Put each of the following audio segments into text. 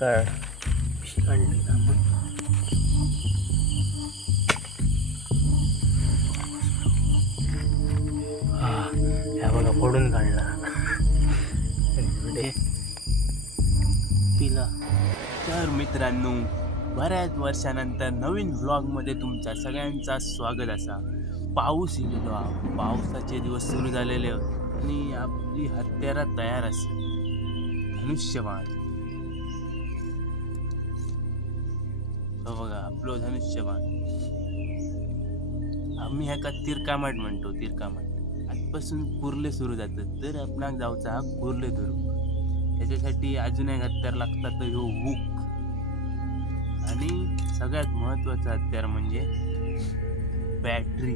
काढ कशी काढली का मग हा ह्या बघा फोडून काढला पिला. तर मित्रांनो, बऱ्याच वर्षानंतर नवीन व्लॉगमध्ये तुमचा सगळ्यांचा स्वागत असा. पाऊस येलेलो हा, पावसाचे दिवस सुरू झालेले आणि आपली हत्यारा तयार असे धनुष्यबाण. बघा आपलं धनुष्यबाण, आम्ही ह्याका तिरकामाट म्हणतो. तिरकामाट आजपासून कुर्ले सुरू जातात, तर आपणाक जाऊचा हा कुर्ले धरू. त्याच्यासाठी अजून एक हत्यार लागतात, ह्यो हुक. आणि सगळ्यात महत्वाचं हत्यार म्हणजे बॅटरी.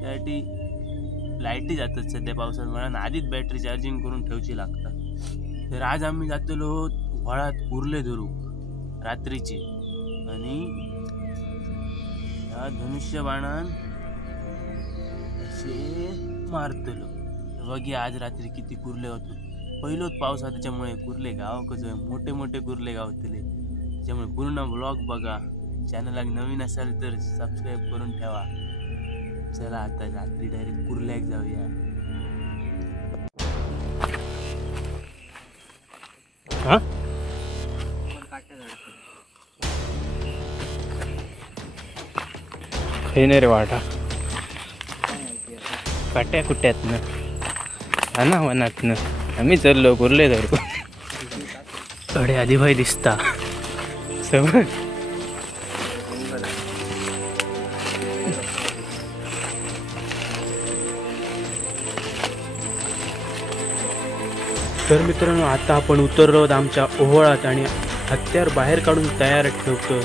त्यासाठी लाईटी जातात सध्या पावसात, म्हणून आधीच बॅटरी चार्जिंग करून ठेवची लागतात. तर आज आम्ही जातलो व्हळात कुर्ले धरू रात्रीची, आणि या धनुष्यबाणान असे मारतलो. बघी आज रात्री किती कुर्ले होतो. पहिलोच पाऊस आहे त्याच्यामुळे कुर्ले गावाकच मोठे मोठे कुर्ले गावतले. त्याच्यामुळे पूर्ण व्लॉग बघा. चॅनलला नवीन असाल तर सबस्क्राईब करून ठेवा. चला आता रात्री डायरेक्ट कुर्ल्याक जाऊया. हा काही नाही रे वाटा काट्या कुट्यात ना अना वनात ना आम्ही चाललो कुर्ले धरू. कडे आदिभाई दिसता समज. तर मित्रांनो, आता आपण उतरलो आहोत आमच्या ओहोळात आणि हत्यार बाहेर काढून तयार ठेवतो,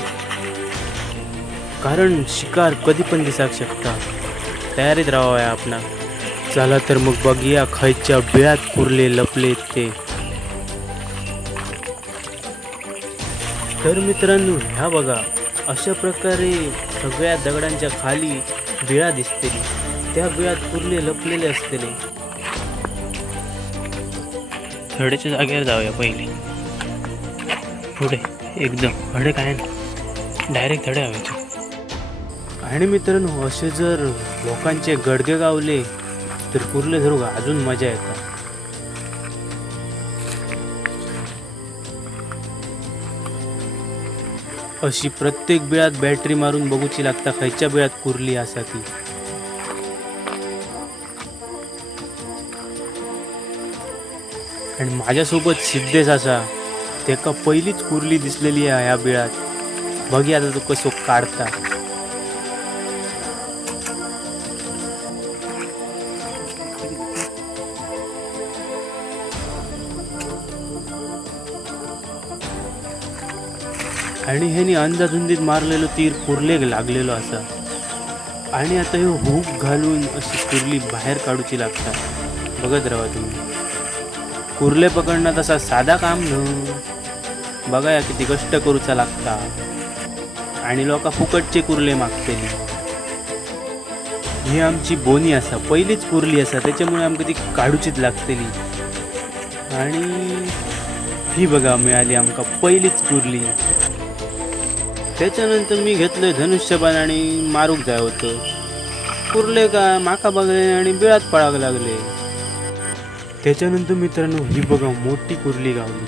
कारण शिकार कधी पण दिसाक शकता. तयारीत राहावं आपणा. चला तर मग बघूया खायच्या बिळात कुर्ले लपले ते. तर मित्रांनो, ह्या बघा अशा प्रकारे सगळ्या दगडांच्या खाली बिळा दिसतेली. त्या बिळात कुर्ले लपलेले असतेले. थड्याच्या जागेवर जाऊया पहिले. पुढे एकदम हडे काय ना डायरेक्ट थडे हवेचे. आणि मित्रांनो, असे जर लोकांचे गडगे गावले तर कुर्ले धरू अजून मजा येतात. अशी प्रत्येक बिळात बॅटरी मारून बघूची लागता खयच्या बिळात कुर्ली असा ती. आणि माझ्यासोबत सिद्धेश असा, त्याका पहिलीच कुर्ली दिसलेली आहे ह्या बिळात. बघी आता तो कसो काढता. आणि ह्यानी अंधाधुंदीत मारलेलो तीर कुर्ले लागलेलो असा. आणि आता हे हुक घालून अशी कुर्ली बाहेर काढूची लागतात. बघत राहा तुम्ही. कुर्ले पकडणं तसा साधा काम न. बघा या किती कष्ट करूचा लागता. आणि लोक फुकटचे कुर्ले मागतेली. ही आमची बोनी असा, पहिलीच कुर्ली असा, त्याच्यामुळे आमका ती काढूचीच लागतेली. आणि ही बघा मिळाली आमका पहिलीच कुर्ली. त्याच्यानंतर मी घेतलं धनुष्यबाण आणि मारूक जाय होतं. कुर्ले का माका बघले आणि बिळात पळाक लागले. त्याच्यानंतर मित्रांनो, ही बघा मोठी कुर्ली गावली.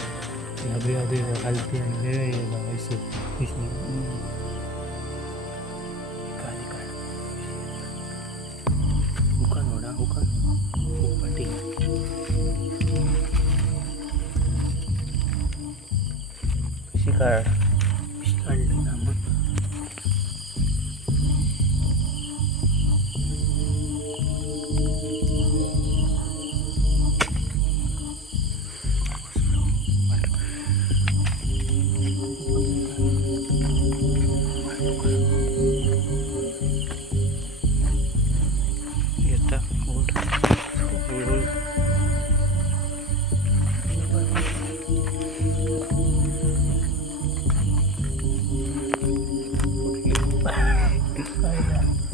कशी काढ कशी काढली ना मग.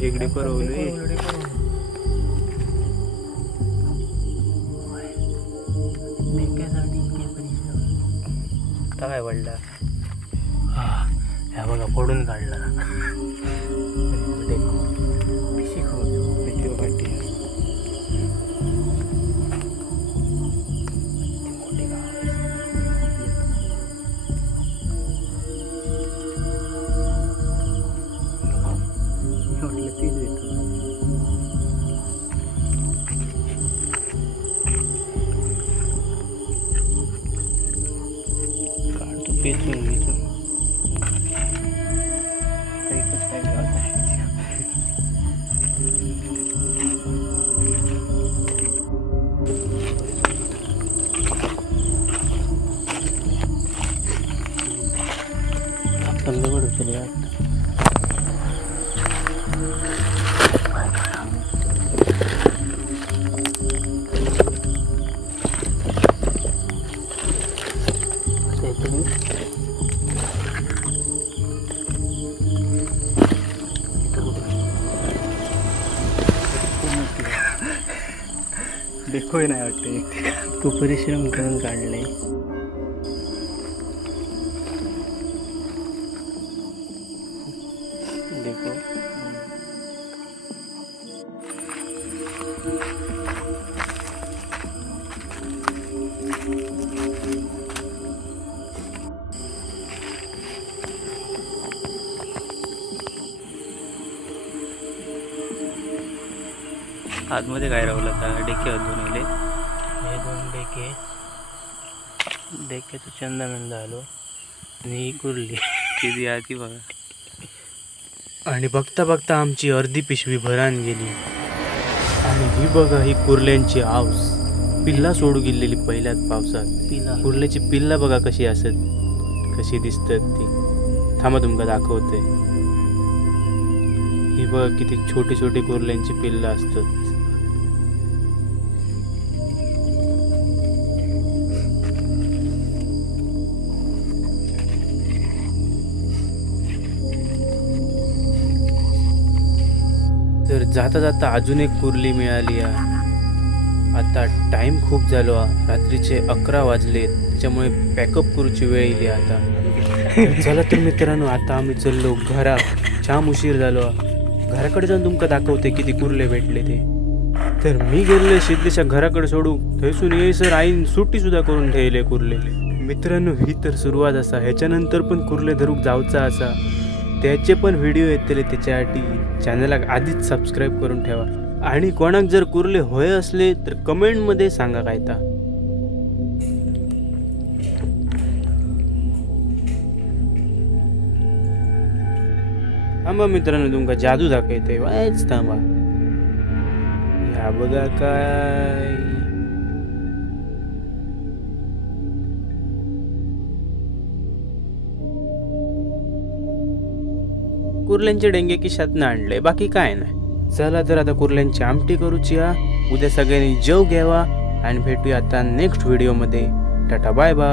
इकडे परवली काय पडला ह्या बघा फोडून काढला काढतो पेचून घेतो एकच काय आपण दगड केली देखोय नाही वाटते तू परिश्रम करून काढले देखो आतमध्ये काय राहुल आता डेके बनवले हे 2 डेके डेक्याचं चंदा मिळून झालो आणि ही कुर्ली किती आती बघा आणि बघता बघता आमची अर्धी पिशवी भरान गेली आणि ही बघा ही कुर्ल्यांची आऊस पिल्ला सोडू गेलेली पहिल्याच पावसात कुर्ल्याची पिल्ला बघा कशी असत कशी दिसतात ती थांबा तुमका दाखवते ही बघा किती छोटी छोटी कुर्ल्यांची पिल्ला असतात तर जाता जाता अजून एक कुर्ली मिळाली आता टाइम खूप झालो रात्रीचे 11 वाजलेत त्याच्यामुळे पॅकअप करूची वेळ येईल आता चला तर मित्रांनो आता आम्ही चाललो घरा जाम उशीर झालो घराकडे जाऊन तुमका दाखवते किती कुर्ले भेटले ते तर मी गेले सिद्धेच्या घराकडे सोडू थैसून येईसर आईन सुट्टी सुद्धा करून ठेवले कुर्ले मित्रांनो ही तर सुरुवात असा ह्याच्यानंतर पण कुर्ले धरूक जाऊचा असा त्याचे पण व्हिडिओ येतले त्याच्यासाठी चॅनलला आधीच सबस्क्राईब करून ठेवा आणि कोणाक जर कुर्ले होय असले तर कमेंटमध्ये सांगा काय ता थांबा मित्रांनो तुमका जादू दाखवते वायच थांबा ह्या बघा काय कुर्ल्यांचे डेंगे खिशातनं आणले बाकी काय नाही चला तर आता कुर्ल्यांची आमटी करूची उद्या सगळ्यांनी जेव घ्यावा आणि भेटूया आता नेक्स्ट व्हिडिओमध्ये टाटा बाय बाय